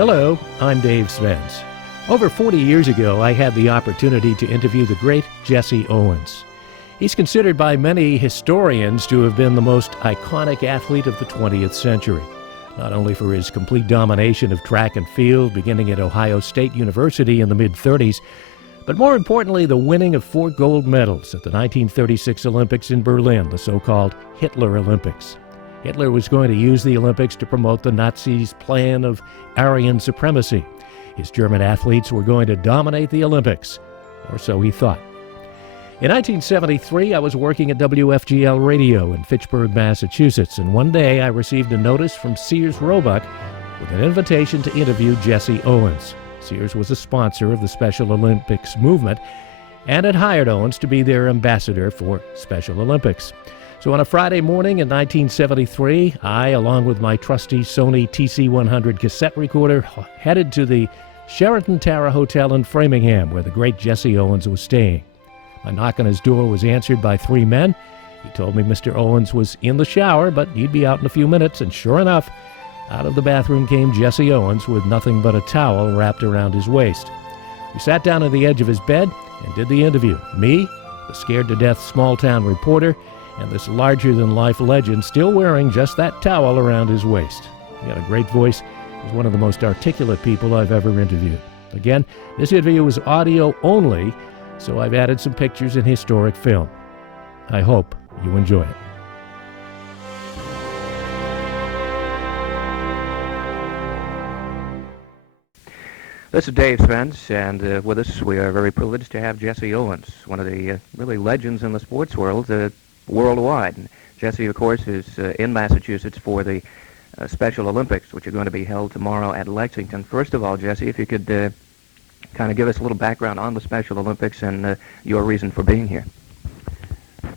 Hello, I'm Dave Svens. Over 40 years ago, I had the opportunity to interview the great Jesse Owens. He's considered by many historians to have been the most iconic athlete of the 20th century, not only for his complete domination of track and field beginning at Ohio State University in the mid-30s, but more importantly, the winning of 4 gold medals at the 1936 Olympics in Berlin, the so-called Hitler Olympics. Hitler was going to use the Olympics to promote the Nazis' plan of Aryan supremacy. His German athletes were going to dominate the Olympics, or so he thought. In 1973, I was working at WFGL Radio in Fitchburg, Massachusetts, and one day I received a notice from Sears Roebuck with an invitation to interview Jesse Owens. Sears was a sponsor of the Special Olympics movement and had hired Owens to be their ambassador for Special Olympics. So on a Friday morning in 1973, I, along with my trusty Sony TC100 cassette recorder, headed to the Sheraton Tara Hotel in Framingham, where the great Jesse Owens was staying. My knock on his door was answered by 3 men. He told me Mr. Owens was in the shower, but he'd be out in a few minutes, and sure enough, out of the bathroom came Jesse Owens with nothing but a towel wrapped around his waist. We sat down on the edge of his bed and did the interview. Me, the scared-to-death small-town reporter, and this larger-than-life legend still wearing just that towel around his waist. He had a great voice. He was one of the most articulate people I've ever interviewed. Again, this interview was audio only, so I've added some pictures and historic film. I hope you enjoy it. This is Dave Svens, and with us we are very privileged to have Jesse Owens, one of the really legends in the sports world worldwide. And Jesse, of course, is in Massachusetts for the Special Olympics, which are going to be held tomorrow at Lexington. First of all, Jesse, if you could kind of give us a little background on the Special Olympics and your reason for being here.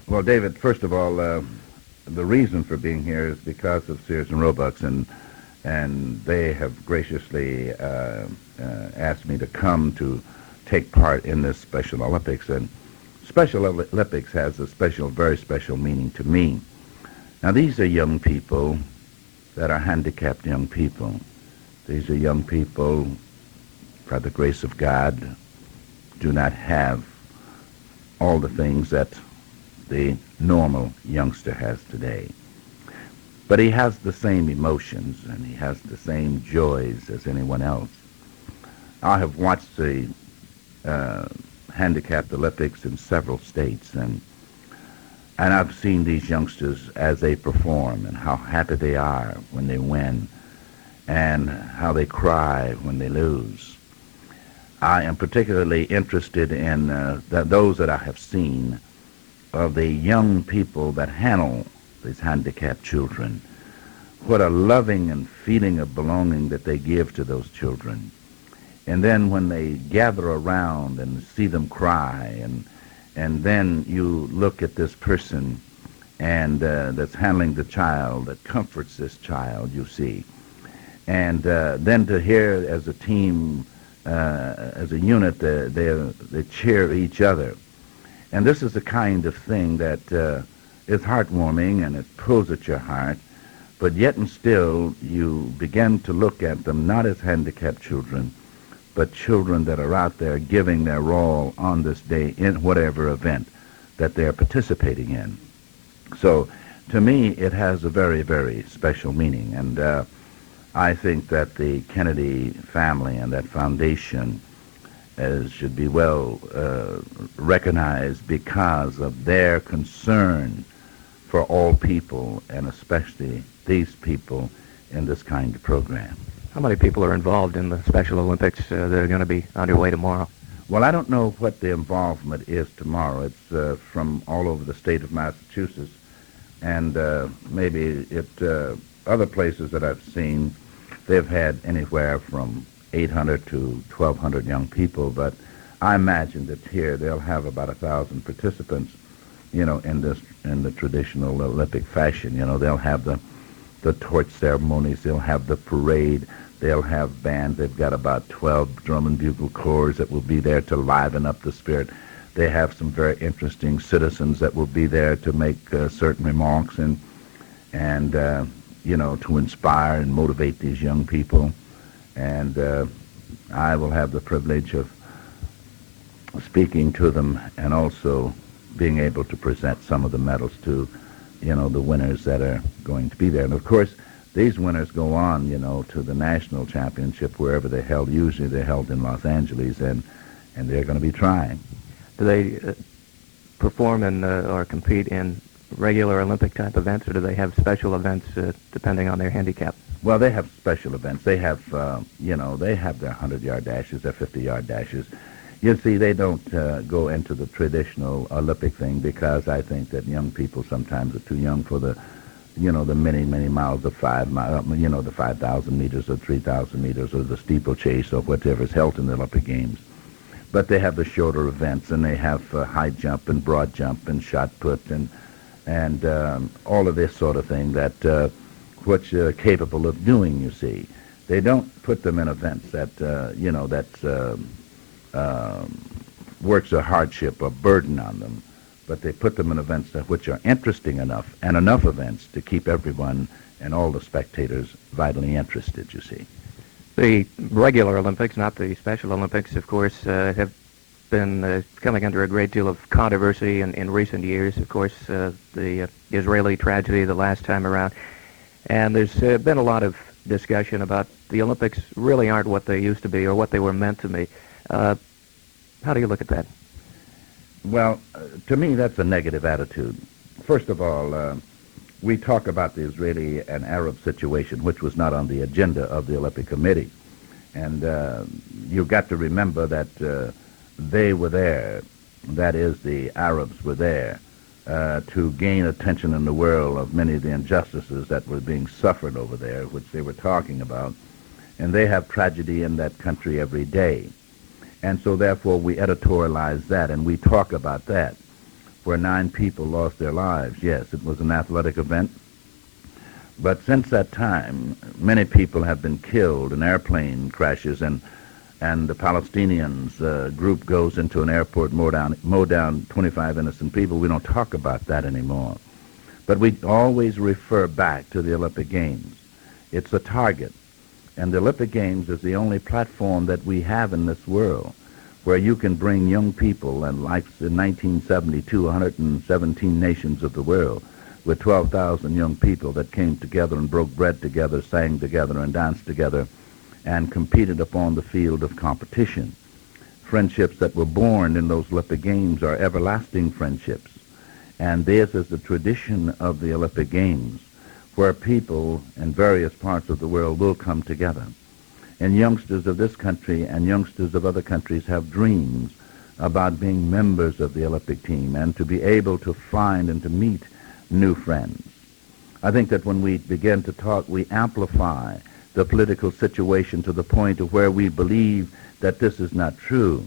Well, David, first of all, the reason for being here is because of Sears and Roebuck's, and they have graciously asked me to come to take part in this Special Olympics. And Special Olympics has a very special meaning to me. Now, these are young people that are handicapped young people. These are young people, by the grace of God, do not have all the things that the normal youngster has today. But he has the same emotions and he has the same joys as anyone else. I have watched the handicapped Olympics in several states, and I've seen these youngsters as they perform and how happy they are when they win and how they cry when they lose. I am particularly interested in those that I have seen of the young people that handle these handicapped children. What a loving and feeling of belonging that they give to those children. And then when they gather around and see them cry, and then you look at this person and that's handling the child, that comforts this child, you see. And then to hear as a team, as a unit, they cheer each other. And this is the kind of thing that is heartwarming and it pulls at your heart, but yet and still you begin to look at them not as handicapped children, but children that are out there giving their all on this day in whatever event that they're participating in. So to me, it has a very, very special meaning. And I think that the Kennedy family and that foundation should be well recognized because of their concern for all people, and especially these people in this kind of program. How many people are involved in the Special Olympics that are going to be underway tomorrow? Well, I don't know what the involvement is tomorrow. It's from all over the state of Massachusetts, and maybe other places that I've seen, they've had anywhere from 800 to 1,200 young people, but I imagine that here they'll have about 1,000 participants, in the traditional Olympic fashion. They'll have the torch ceremonies, they'll have the parade, they'll have bands. They've got about 12 drum and bugle corps that will be there to liven up the spirit. They have some very interesting citizens that will be there to make certain remarks and to inspire and motivate these young people. And I will have the privilege of speaking to them and also being able to present some of the medals to, the winners that are going to be there. And, of course, these winners go on, to the national championship wherever they're held. Usually they're held in Los Angeles, and they're going to be trying. Do they perform in or compete in regular Olympic-type events, or do they have special events depending on their handicap? Well, they have special events. They have, they have their 100-yard dashes, their 50-yard dashes. You see, they don't go into the traditional Olympic thing because I think that young people sometimes are too young for the, the many, many miles of 5 miles, the 5,000 meters or 3,000 meters or the steeplechase or whatever is held in the Olympic Games. But they have the shorter events, and they have high jump and broad jump and shot put and all of this sort of thing that what you're capable of doing, you see. They don't put them in events that, works a hardship or burden on them, but they put them in events that which are interesting enough, and enough events to keep everyone and all the spectators vitally interested, you see. The regular Olympics, not the Special Olympics, of course, have been coming under a great deal of controversy in recent years. Of course, the Israeli tragedy the last time around. And there's been a lot of discussion about the Olympics really aren't what they used to be or what they were meant to be. How do you look at that? Well, to me, that's a negative attitude. First of all, we talk about the Israeli and Arab situation, which was not on the agenda of the Olympic Committee. And you've got to remember that they were there, that is, the Arabs were there, to gain attention in the world of many of the injustices that were being suffered over there, which they were talking about. And they have tragedy in that country every day. And so, therefore, we editorialize that, and we talk about that, where 9 people lost their lives. Yes, it was an athletic event. But since that time, many people have been killed in airplane crashes, and the Palestinians group goes into an airport, mow down 25 innocent people. We don't talk about that anymore. But we always refer back to the Olympic Games. It's a target. And the Olympic Games is the only platform that we have in this world where you can bring young people, and like in 1972, 117 nations of the world, with 12,000 young people that came together and broke bread together, sang together, and danced together, and competed upon the field of competition. Friendships that were born in those Olympic Games are everlasting friendships. And this is the tradition of the Olympic Games, where people in various parts of the world will come together. And youngsters of this country and youngsters of other countries have dreams about being members of the Olympic team and to be able to find and to meet new friends. I think that when we begin to talk, we amplify the political situation to the point of where we believe that this is not true.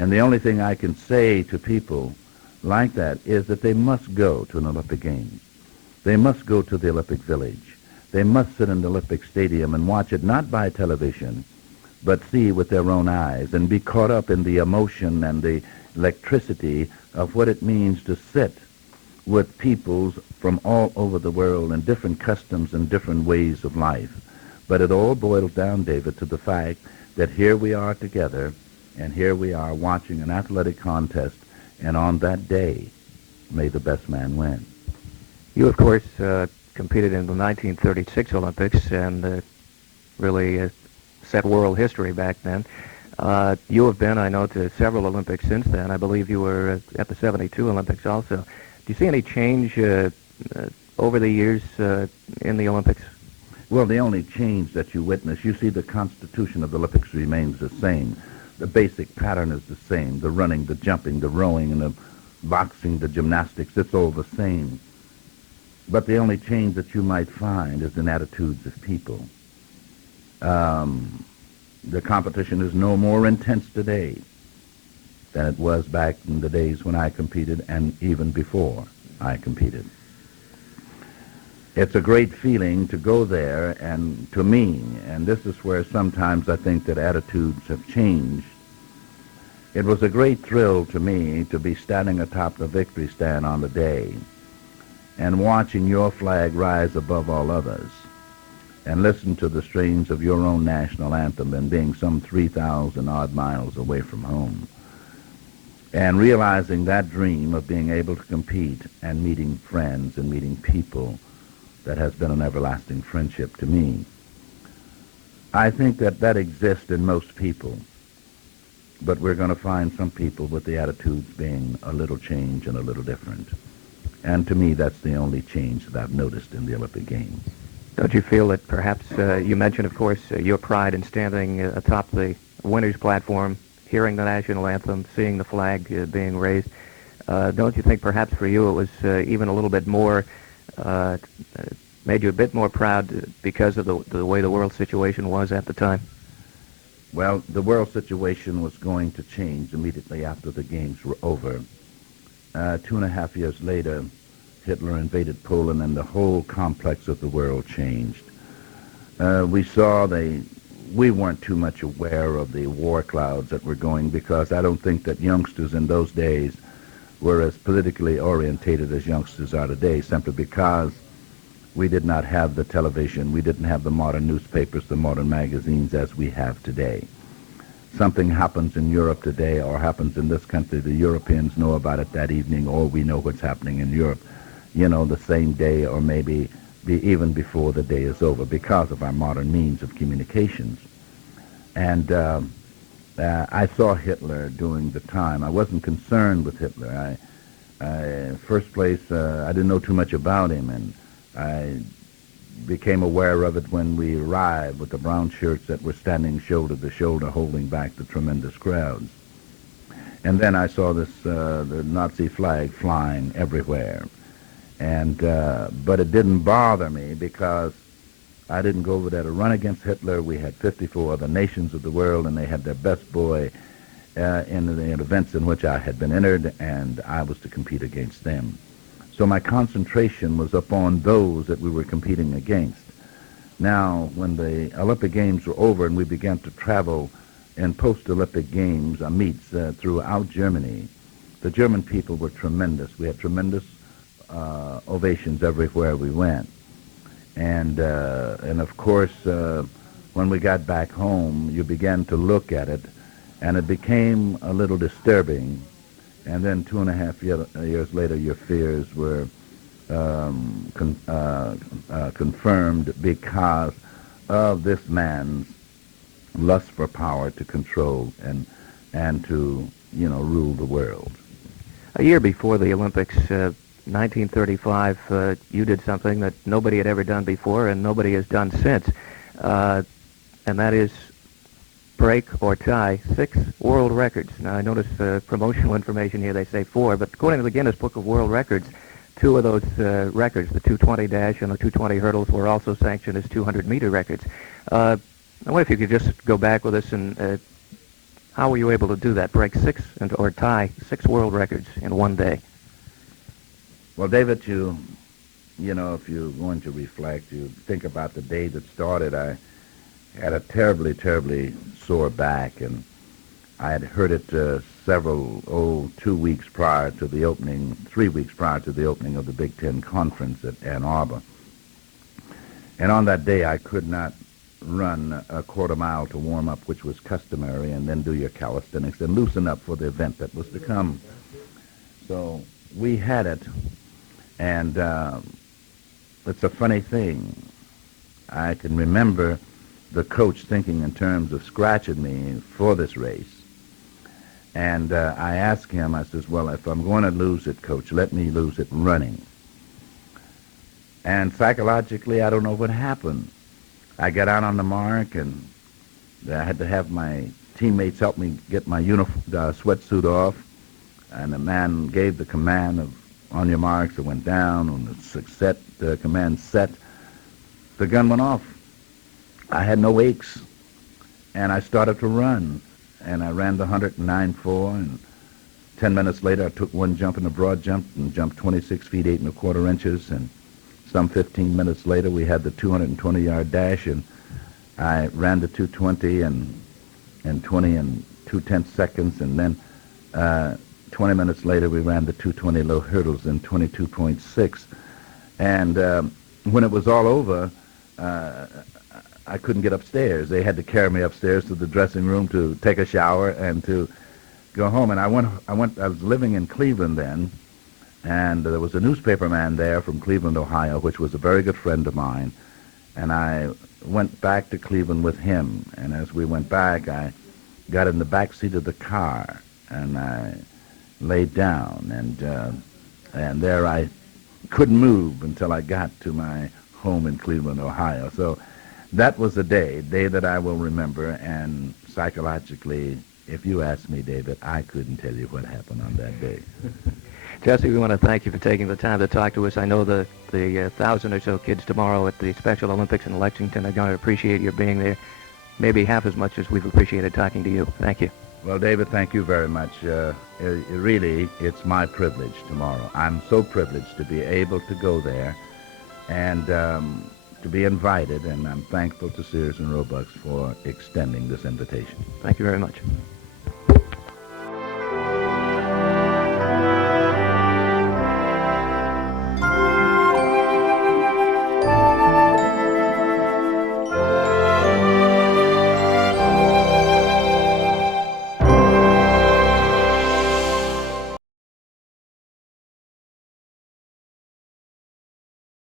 And the only thing I can say to people like that is that they must go to an Olympic Games. They must go to the Olympic Village. They must sit in the Olympic Stadium and watch it not by television, but see with their own eyes and be caught up in the emotion and the electricity of what it means to sit with peoples from all over the world and different customs and different ways of life. But it all boils down, David, to the fact that here we are together, and here we are watching an athletic contest, and on that day, may the best man win. You, of course, competed in the 1936 Olympics and really set world history back then. You have been, I know, to several Olympics since then. I believe you were at the 72 Olympics also. Do you see any change over the years in the Olympics? Well, the only change that you witness, you see the constitution of the Olympics remains the same. The basic pattern is the same. The running, the jumping, the rowing, and the boxing, the gymnastics, it's all the same. But the only change that you might find is in attitudes of people. The competition is no more intense today than it was back in the days when I competed and even before I competed. It's a great feeling to go there, and to me, and this is where sometimes I think that attitudes have changed, it was a great thrill to me to be standing atop the victory stand on the day and watching your flag rise above all others, and listen to the strains of your own national anthem and being some 3,000 odd miles away from home. And realizing that dream of being able to compete and meeting friends and meeting people that has been an everlasting friendship to me. I think that exists in most people, but we're going to find some people with the attitudes being a little change and a little different. And to me, that's the only change that I've noticed in the Olympic Games. Don't you feel that perhaps, you mentioned, of course, your pride in standing atop the winner's platform, hearing the national anthem, seeing the flag being raised. Don't you think perhaps for you it was even a little bit more, made you a bit more proud because of the way the world situation was at the time? Well, the world situation was going to change immediately after the games were over. 2.5 years later, Hitler invaded Poland and the whole complex of the world changed. We weren't too much aware of the war clouds that were going, because I don't think that youngsters in those days were as politically orientated as youngsters are today, simply because we did not have the television, we didn't have the modern newspapers, the modern magazines as we have today. Something happens in Europe today or happens in this country, the Europeans know about it that evening, or we know what's happening in Europe, the same day or maybe even before the day is over, because of our modern means of communications. And I saw Hitler during the time. I wasn't concerned with Hitler. First place, I didn't know too much about him, and I became aware of it when we arrived with the brown shirts that were standing shoulder to shoulder, holding back the tremendous crowds. And then I saw the Nazi flag flying everywhere. And but it didn't bother me, because I didn't go over there to run against Hitler. We had 54 other nations of the world, and they had their best boy in the events in which I had been entered, and I was to compete against them. So my concentration was upon those that we were competing against. Now, when the Olympic Games were over and we began to travel in post-Olympic Games meets throughout Germany, the German people were tremendous. We had tremendous ovations everywhere we went. And of course, when we got back home, you began to look at it, and it became a little disturbing. And then 2.5 years later, your fears were confirmed because of this man's lust for power to control and to, rule the world. A year before the Olympics, 1935, you did something that nobody had ever done before and nobody has done since, and that is break or tie 6 world records. Now, I notice promotional information here, they say 4, but according to the Guinness Book of World Records, 2 of those records, the 220 dash and the 220 hurdles, were also sanctioned as 200-meter records. I wonder if you could just go back with us and how were you able to do that, break 6 or tie 6 world records in one day? Well, David, if you're going to reflect, you think about the day that started. I had a terribly, terribly sore back, and I had heard it 2 weeks prior to the opening, 3 weeks prior to the opening of the Big Ten Conference at Ann Arbor. And on that day, I could not run a quarter mile to warm up, which was customary, and then do your calisthenics and loosen up for the event that was to come. So we had it, and it's a funny thing. I can remember the coach thinking in terms of scratching me for this race. And I asked him, I says, well, if I'm going to lose it, Coach, let me lose it running. And psychologically, I don't know what happened. I got out on the mark, and I had to have my teammates help me get my sweatsuit off. And the man gave the command of, on your marks, it went down, on the command set. The gun went off. I had no aches, and I started to run, and I ran the 109.4, and 10 minutes later I took one jump in the broad jump and jumped 26 feet 8 1/4 inches, and some 15 minutes later we had the 220-yard dash, and I ran the 220 and 20 and 2/10 seconds, and then 20 minutes later we ran the 220 low hurdles in 22.6, and when it was all over, I couldn't get upstairs. They had to carry me upstairs to the dressing room to take a shower and to go home. And I was living in Cleveland then, and there was a newspaper man there from Cleveland, Ohio, which was a very good friend of mine. And I went back to Cleveland with him. And as we went back, I got in the back seat of the car, and I laid down. And there I couldn't move until I got to my home in Cleveland, Ohio. So that was a day that I will remember. And psychologically, if you ask me, David, I couldn't tell you what happened on that day. Jesse, we want to thank you for taking the time to talk to us. I know the 1,000 or so kids tomorrow at the Special Olympics in Lexington are going to appreciate your being there maybe half as much as we've appreciated talking to you. Thank you. Well, David, thank you very much. Really, it's my privilege tomorrow. I'm so privileged to be able to go there and to be invited, and I'm thankful to Sears and Roebuck for extending this invitation. Thank you very much.